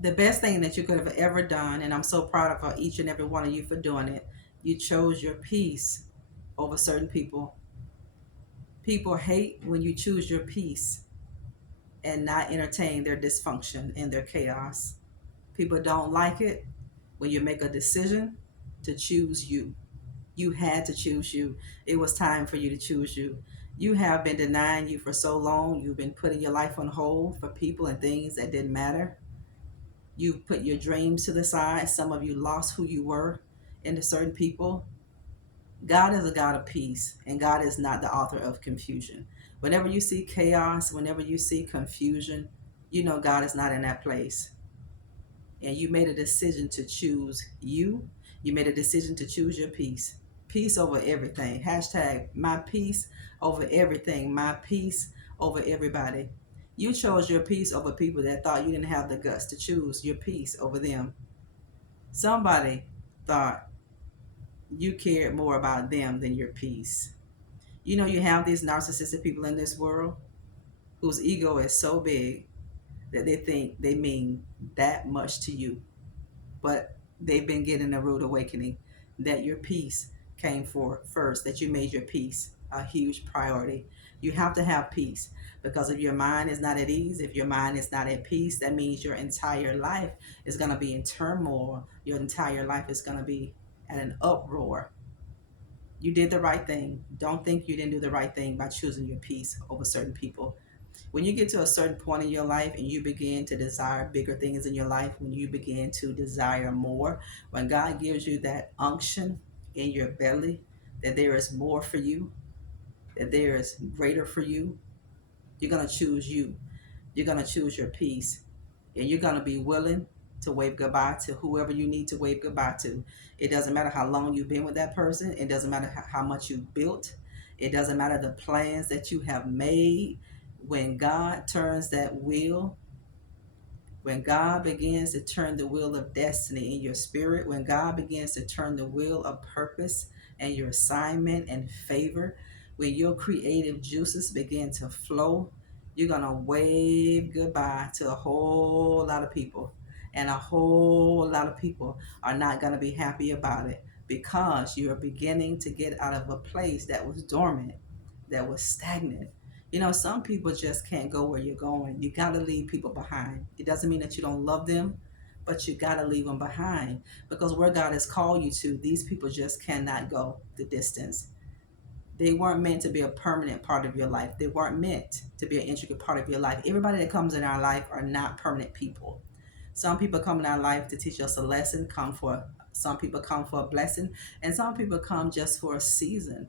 The best thing that you could have ever done, and I'm so proud of each and every one of you for doing it, you chose your peace over certain people. People hate when you choose your peace and not entertain their dysfunction and their chaos. People don't like it when you make a decision to choose you. You had to choose you. It was time for you to choose you. You have been denying you for so long. You've been putting your life on hold for people and things that didn't matter. You put your dreams to the side. Some of you lost who you were into certain people. God is a God of peace, and God is not the author of confusion. Whenever you see chaos, whenever you see confusion, you know God is not in that place. And you made a decision to choose you. You made a decision to choose your peace. Peace over everything. Hashtag my peace over everything. My peace over everybody. You chose your peace over people that thought you didn't have the guts to choose your peace over them. Somebody thought you cared more about them than your peace. You know, you have these narcissistic people in this world whose ego is so big that they think they mean that much to you. But they've been getting a rude awakening that your peace came for first, that you made your peace a huge priority. You have to have peace, because if your mind is not at ease, if your mind is not at peace, that means your entire life is going to be in turmoil. Your entire life is going to be at an uproar. You did the right thing. Don't think you didn't do the right thing by choosing your peace over certain people. When you get to a certain point in your life and you begin to desire bigger things in your life, when you begin to desire more, when God gives you that unction in your belly that there is more for you, that there is greater for you, you're going to choose you. You're going to choose your peace. And you're going to be willing to wave goodbye to whoever you need to wave goodbye to. It doesn't matter how long you've been with that person. It doesn't matter how much you've built. It doesn't matter the plans that you have made. When God turns that wheel, when God begins to turn the wheel of destiny in your spirit, when God begins to turn the wheel of purpose and your assignment and favor, when your creative juices begin to flow, you're going to wave goodbye to a whole lot of people. And a whole lot of people are not going to be happy about it, because you're beginning to get out of a place that was dormant, that was stagnant. You know, some people just can't go where you're going. You got to leave people behind. It doesn't mean that you don't love them, but you got to leave them behind, because where God has called you to, these people just cannot go the distance. They weren't meant to be a permanent part of your life. They weren't meant to be an intricate part of your life. Everybody that comes in our life are not permanent people. Some people come in our life to teach us a lesson, some people come for a blessing, and some people come just for a season.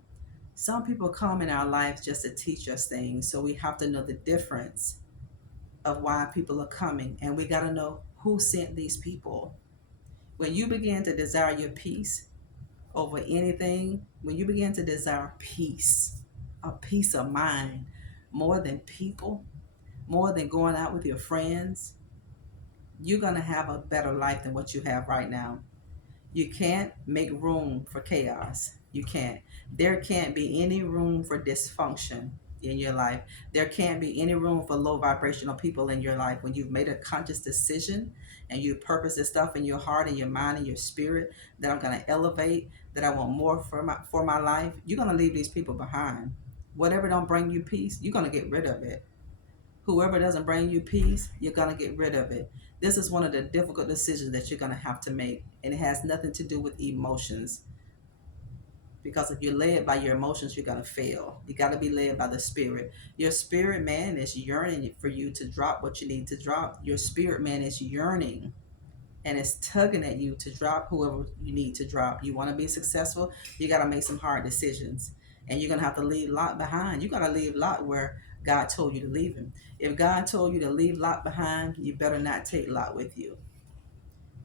Some people come in our life just to teach us things. So we have to know the difference of why people are coming. And we got to know who sent these people. When you begin to desire your peace over anything, when you begin to desire peace, a peace of mind, more than people, more than going out with your friends, you're going to have a better life than what you have right now. You can't make room for chaos. You can't. There can't be any room for dysfunction in your life. There can't be any room for low vibrational people in your life. When you've made a conscious decision and you purpose this stuff in your heart and your mind and your spirit, that I'm going to elevate, that I want more for my life, you're going to leave these people behind. Whatever don't bring you peace, you're going to get rid of it. Whoever doesn't bring you peace, you're going to get rid of it. This is one of the difficult decisions that you're going to have to make. And it has nothing to do with emotions. Because if you're led by your emotions, you're going to fail. You got to be led by the spirit. Your spirit man is yearning for you to drop what you need to drop. Your spirit man is yearning and it's tugging at you to drop whoever you need to drop. You want to be successful, you got to make some hard decisions. And you're going to have to leave Lot behind. You got to leave Lot where God told you to leave him. If God told you to leave Lot behind, you better not take Lot with you.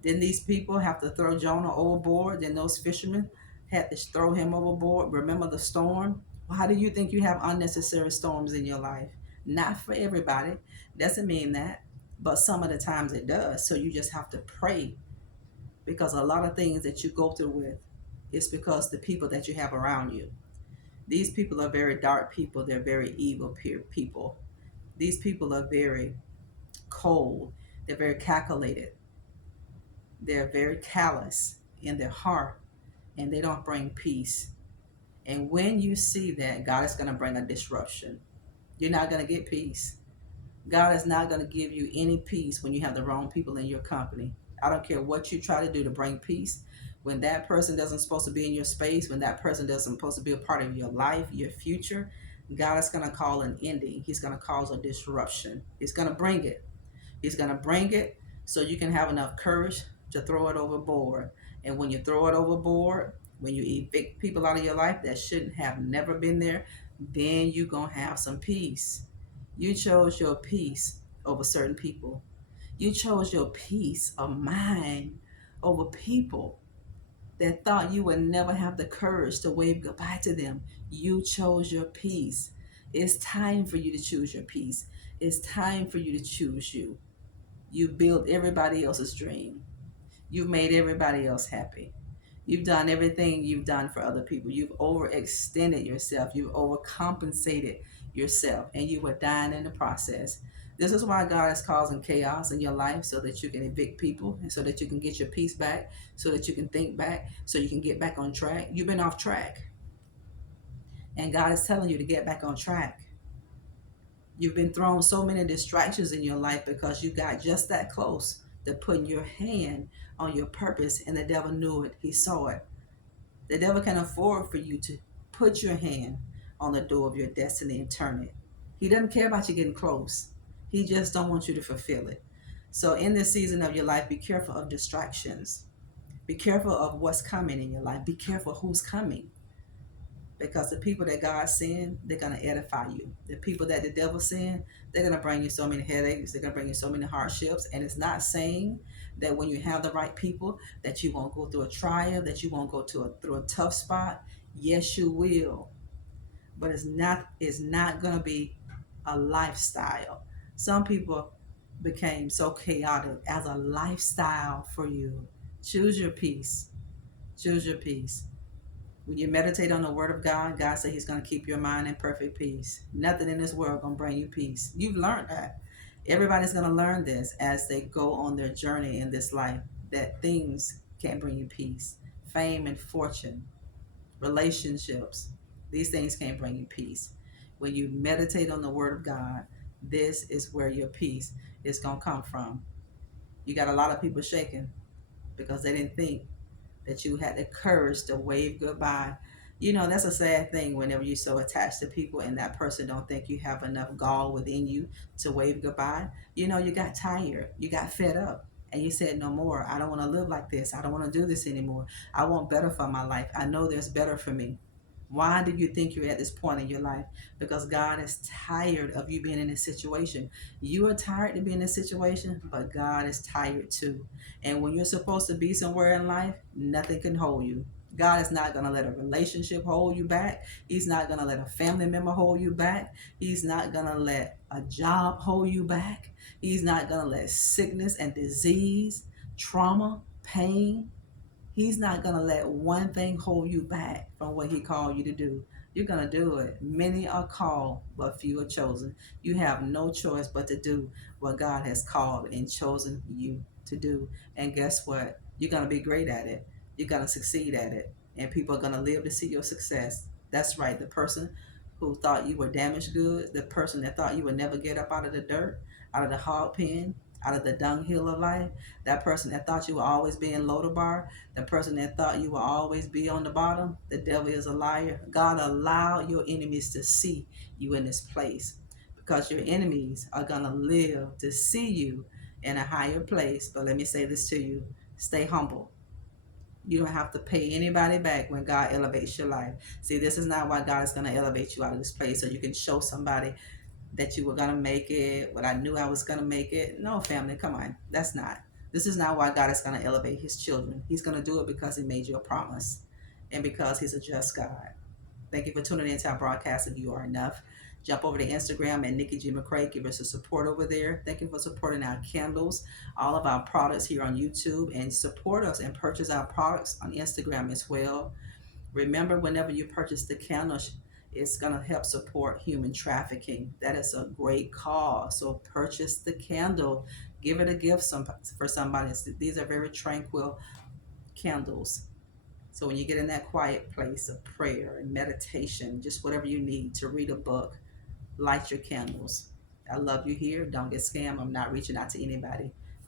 Didn't these people have to throw Jonah overboard? Then those fishermen had to throw him overboard. Remember the storm? Well, how do you think you have unnecessary storms in your life? Not for everybody. Doesn't mean that. But some of the times it does. So you just have to pray, because a lot of things that you go through with is because the people that you have around you. These people are very dark people. They're very evil people. These people are very cold. They're very calculated. They're very callous in their heart, and they don't bring peace. And when you see that, God is going to bring a disruption. You're not going to get peace. God is not going to give you any peace when you have the wrong people in your company. I don't care what you try to do to bring peace. When that person doesn't supposed to be in your space, when that person doesn't supposed to be a part of your life, your future, God is going to call an ending. He's going to cause a disruption. He's going to bring it. He's going to bring it so you can have enough courage to throw it overboard. And when you throw it overboard, when you evict people out of your life that shouldn't have never been there, then you're going to have some peace. You chose your peace over certain people. You chose your peace of mind over people that thought you would never have the courage to wave goodbye to them. You chose your peace. It's time for you to choose your peace. It's time for you to choose you. You built everybody else's dream. You've made everybody else happy. You've done everything you've done for other people. You've overextended yourself. You've overcompensated yourself, and you were dying in the process. This is why God is causing chaos in your life so that you can evict people and so that you can get your peace back, so that you can think back, so you can get back on track. You've been off track, and God is telling you to get back on track. You've been thrown so many distractions in your life because you got just that close to putting your hand on your purpose, and the devil knew it. He saw it. The devil can afford for you to put your hand on the door of your destiny and turn it. He doesn't care about you getting close. He just don't want you to fulfill it. So in this season of your life, be careful of distractions. Be careful of what's coming in your life. Be careful who's coming. Because the people that God send, they're going to edify you. The people that the devil send, they're going to bring you so many headaches. They're going to bring you so many hardships. And it's not saying that when you have the right people, that you won't go through a trial, that you won't go through a tough spot. Yes, you will. But it's not going to be a lifestyle. Some people became so chaotic as a lifestyle for you. Choose your peace. Choose your peace. When you meditate on the word of God, God said he's going to keep your mind in perfect peace. Nothing in this world going to bring you peace. You've learned that. Everybody's going to learn this as they go on their journey in this life, that things can't bring you peace. Fame and fortune, relationships, these things can't bring you peace. When you meditate on the word of God, this is where your peace is going to come from. You got a lot of people shaking because they didn't think that you had the courage to wave goodbye. That's a sad thing whenever you're so attached to people and that person don't think you have enough gall within you to wave goodbye. You got tired, you got fed up, and you said, no more. I don't want to live like this. I don't want to do this anymore. I want better for my life. I know there's better for me. Why do you think you're at this point in your life? Because God is tired of you being in this situation. You are tired to be in this situation, but God is tired too. And when you're supposed to be somewhere in life, nothing can hold you. God is not going to let a relationship hold you back. He's not going to let a family member hold you back. He's not going to let a job hold you back. He's not going to let sickness and disease, trauma, pain, He's not going to let one thing hold you back from what he called you to do. You're going to do it. Many are called, but few are chosen. You have no choice but to do what God has called and chosen you to do. And guess what? You're going to be great at it. You're going to succeed at it. And people are going to live to see your success. That's right. The person who thought you were damaged goods, the person that thought you would never get up out of the dirt, out of the hog pen, out of the dunghill of life, that person that thought you would always be in Lodabar, the person that thought you will always be on the bottom, the devil is a liar. God allowed your enemies to see you in this place because your enemies are going to live to see you in a higher place. But let me say this to you, stay humble. You don't have to pay anybody back when God elevates your life. See, this is not why God is going to elevate you out of this place so you can show somebody that you were going to make it, what I knew I was going to make it. No, family, come on. That's not. This is not why God is going to elevate his children. He's going to do it because he made you a promise and because he's a just God. Thank you for tuning into our broadcast. If you are enough, jump over to Instagram at Nikki G. McCray. Give us a support over there. Thank you for supporting our candles, all of our products here on YouTube, and support us and purchase our products on Instagram as well. Remember, whenever you purchase the candles, it's going to help support human trafficking. That is a great cause. So purchase the candle. Give it a gift for somebody. These are very tranquil candles. So when you get in that quiet place of prayer and meditation, just whatever you need to read a book, light your candles. I love you here. Don't get scammed. I'm not reaching out to anybody.